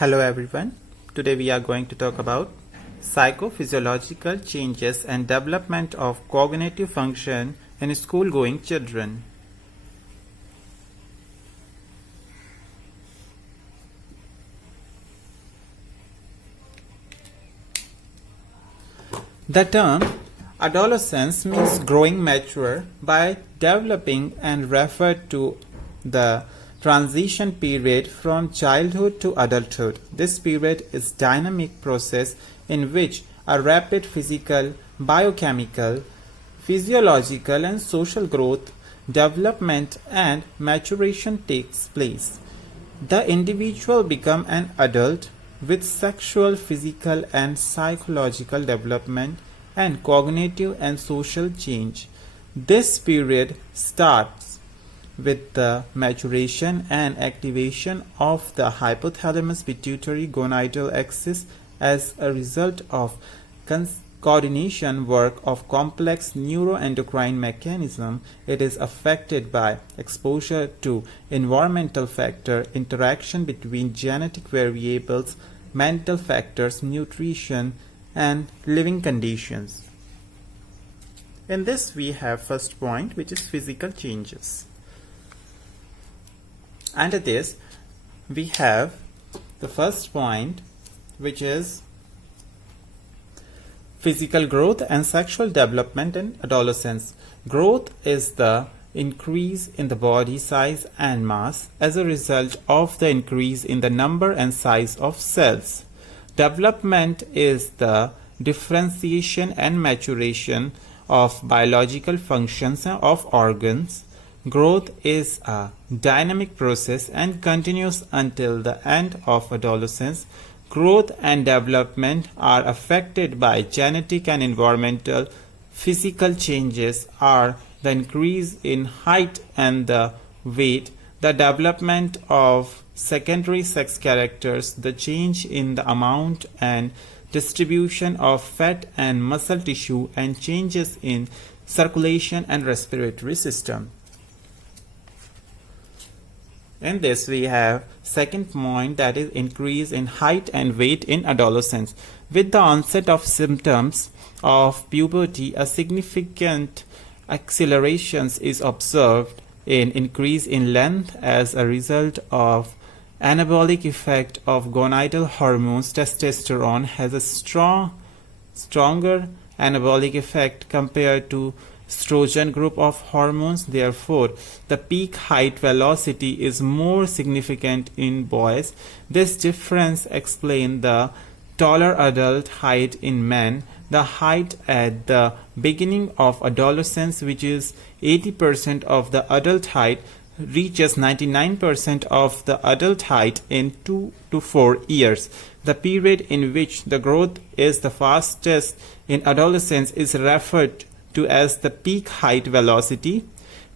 Hello everyone. Today we are going to talk about psychophysiological changes and development of cognitive function in school-going children. The term adolescence means growing mature by developing and referred to the transition period from childhood to adulthood. This period is a dynamic process in which a rapid physical, biochemical, physiological and social growth, development and maturation takes place. The individual becomes an adult with sexual, physical and psychological development and cognitive and social change. This period starts with the maturation and activation of the hypothalamus pituitary gonadal axis as a result of coordination work of complex neuroendocrine mechanism. It is affected by exposure to environmental factor, interaction between genetic variables, mental factors, nutrition and living conditions. In this we have first point, which is physical changes. Under this we have the first point, which is physical growth and sexual development in adolescence. Growth is the increase in the body size and mass as a result of the increase in the number and size of cells. Development is the differentiation and maturation of biological functions of organs. Growth is a dynamic process and continues until the end of adolescence. Growth and development are affected by genetic and environmental. Physical changes are the increase in height and the weight, the development of secondary sex characters, the change in the amount and distribution of fat and muscle tissue, and changes in circulation and respiratory system. In this we have second point, that is increase in height and weight in adolescence. With the onset of symptoms of puberty, a significant acceleration is observed in increase in length as a result of anabolic effect of gonadal hormones. Testosterone has a stronger anabolic effect compared to estrogen group of hormones. Therefore, the peak height velocity is more significant in boys. This difference explains the taller adult height in men. The height at the beginning of adolescence, which is 80% of the adult height, reaches 99% of the adult height in 2 to 4 years. The period in which the growth is the fastest in adolescence is referred to as the peak height velocity.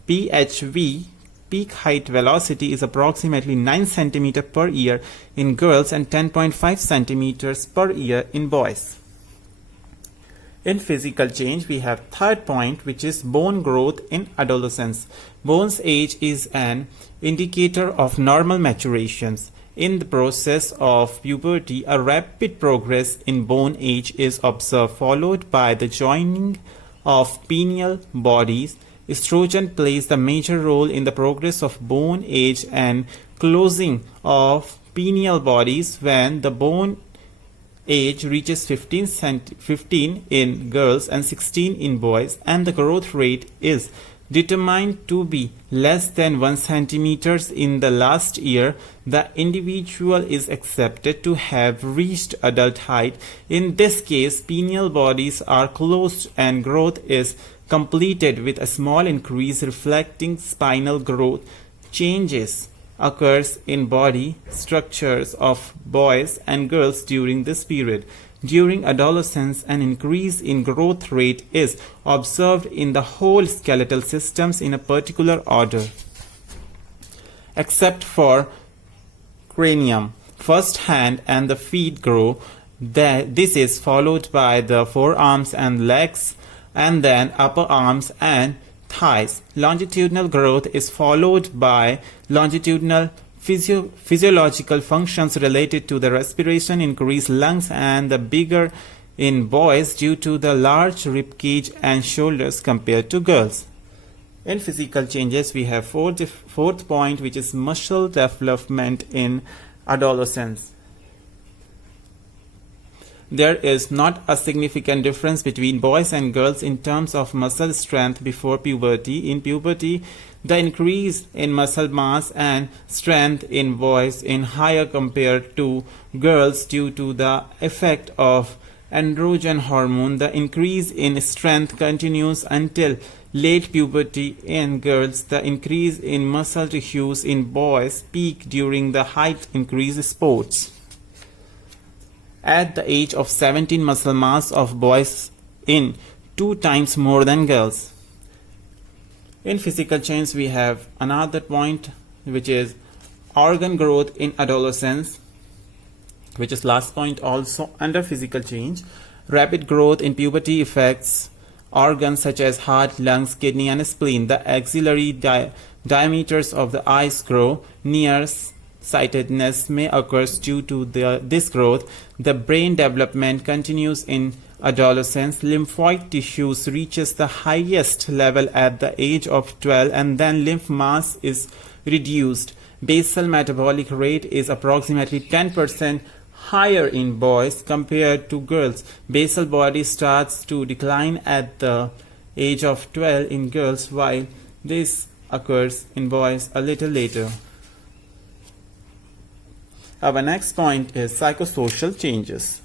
PHV, peak height velocity, is approximately 9 cm per year in girls and 10.5 cm per year in boys. In physical change, we have third point, which is bone growth in adolescence. Bone's age is an indicator of normal maturations. In the process of puberty, a rapid progress in bone age is observed, followed by the joining of pineal bodies. Estrogen plays the major role in the progress of bone age and closing of pineal bodies. When the bone age reaches 15 in girls and 16 in boys, and the growth rate is determined to be less than 1 cm in the last year, the individual is accepted to have reached adult height. In this case, pineal bodies are closed and growth is completed with a small increase reflecting spinal growth. Changes occurs in body structures of boys and girls during this period. During adolescence, an increase in growth rate is observed in the whole skeletal systems in a particular order, except for cranium. First hand and the feet grow. This is followed by the forearms and legs, and then upper arms and thighs. Longitudinal growth is followed by longitudinal physiological functions related to the respiration, increased lungs, and the bigger in boys due to the large rib cage and shoulders compared to girls. In physical changes, we have fourth point, which is muscle development in adolescence. There is not a significant difference between boys and girls in terms of muscle strength before puberty. In puberty, the increase in muscle mass and strength in boys is higher compared to girls due to the effect of androgen hormone. The increase in strength continues until late puberty. In girls, the increase in muscle tissues in boys peak during the height increase sports. At the age of 17, muscle mass of boys is 2 times more than girls. In physical change, we have another point, which is organ growth in adolescence, which is last point also under physical change. Rapid growth in puberty affects organs such as heart, lungs, kidney, and spleen. The axillary diameters of the eyes grow. Nearsightedness may occur due to this growth. The brain development continues in adolescence. Lymphoid tissues reaches the highest level at the age of 12, and then lymph mass is reduced. Basal metabolic rate is approximately 10% higher in boys compared to girls. Basal body starts to decline at the age of 12 in girls, while this occurs in boys a little later. Our next point is psychosocial changes.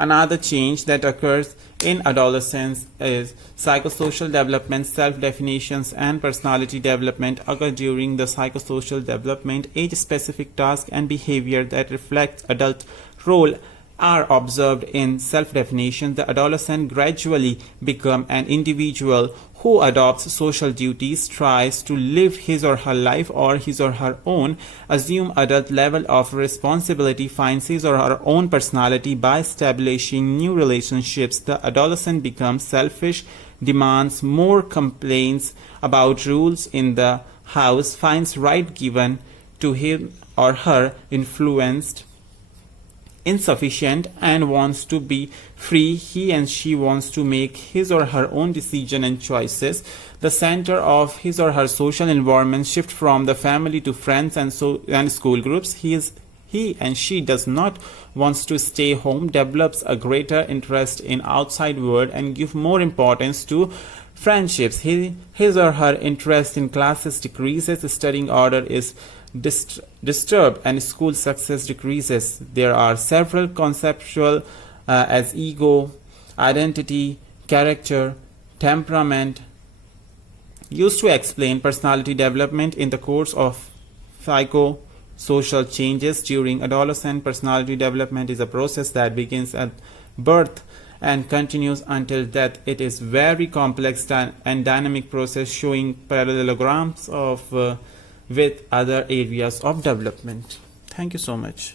Another change that occurs in adolescence is psychosocial development. Self-definitions and personality development occur during the psychosocial development. Age-specific tasks and behavior that reflect adult role are observed in self-definition. The adolescent gradually becomes an individual who adopts social duties, tries to live his or her life or his or her own, assume adult level of responsibility, finds his or her own personality by establishing new relationships. The adolescent becomes selfish, demands more, complains about rules in the house, finds right given to him or her influenced, insufficient, and wants to be free. He and she wants to make his or her own decision and choices. The center of his or her social environment shift from the family to friends and school groups. He and she does not wants to stay home, develops a greater interest in outside world, and give more importance to friendships. His or her interest in classes decreases, studying order is disturbed, and school success decreases. There are several conceptual as ego, identity, character, temperament used to explain personality development in the course of psychosocial changes. During adolescent, personality development is a process that begins at birth and continues until death. It is very complex and dynamic process showing parallelograms of with other areas of development. Thank you so much.